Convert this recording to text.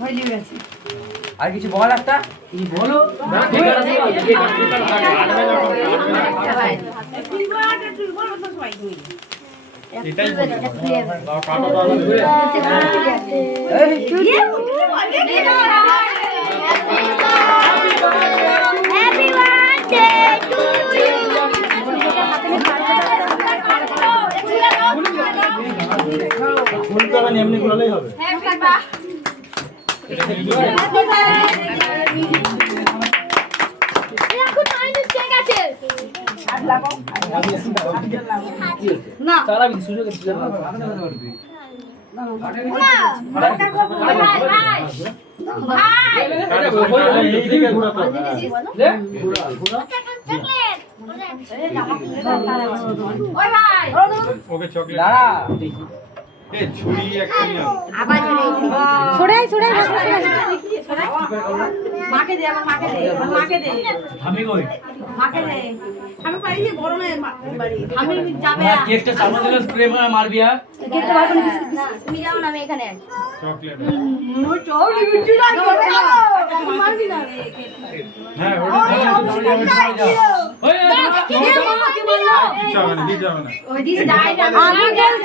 হয়ে গেছে। আর কিছু বল একটা কি বলো না ঠিক আছে এটাই বলি কাটা দাও এমনি করলেই হবে না চালাবি সুযোগ এইদিকে ঘোরাতে হবে ওকে চকলেট দাঁড়া এ ছুরি একটা নিও মাকে দে আমার মাকে দে আমার মাকে দে আমি কই মাকে দে আমি পারি যে গরমে বাড়ি আমি যাবে না কেকটা চালু দিলে স্প্রে মারবি আর কেটে পারবো না তুমি যাও না আমি এখানে আছি চকলেট ও চৌড়ি বিট্টু না মারবি না হ্যাঁ ওটা ওই দিতে হবে না ওই দিস ডাইট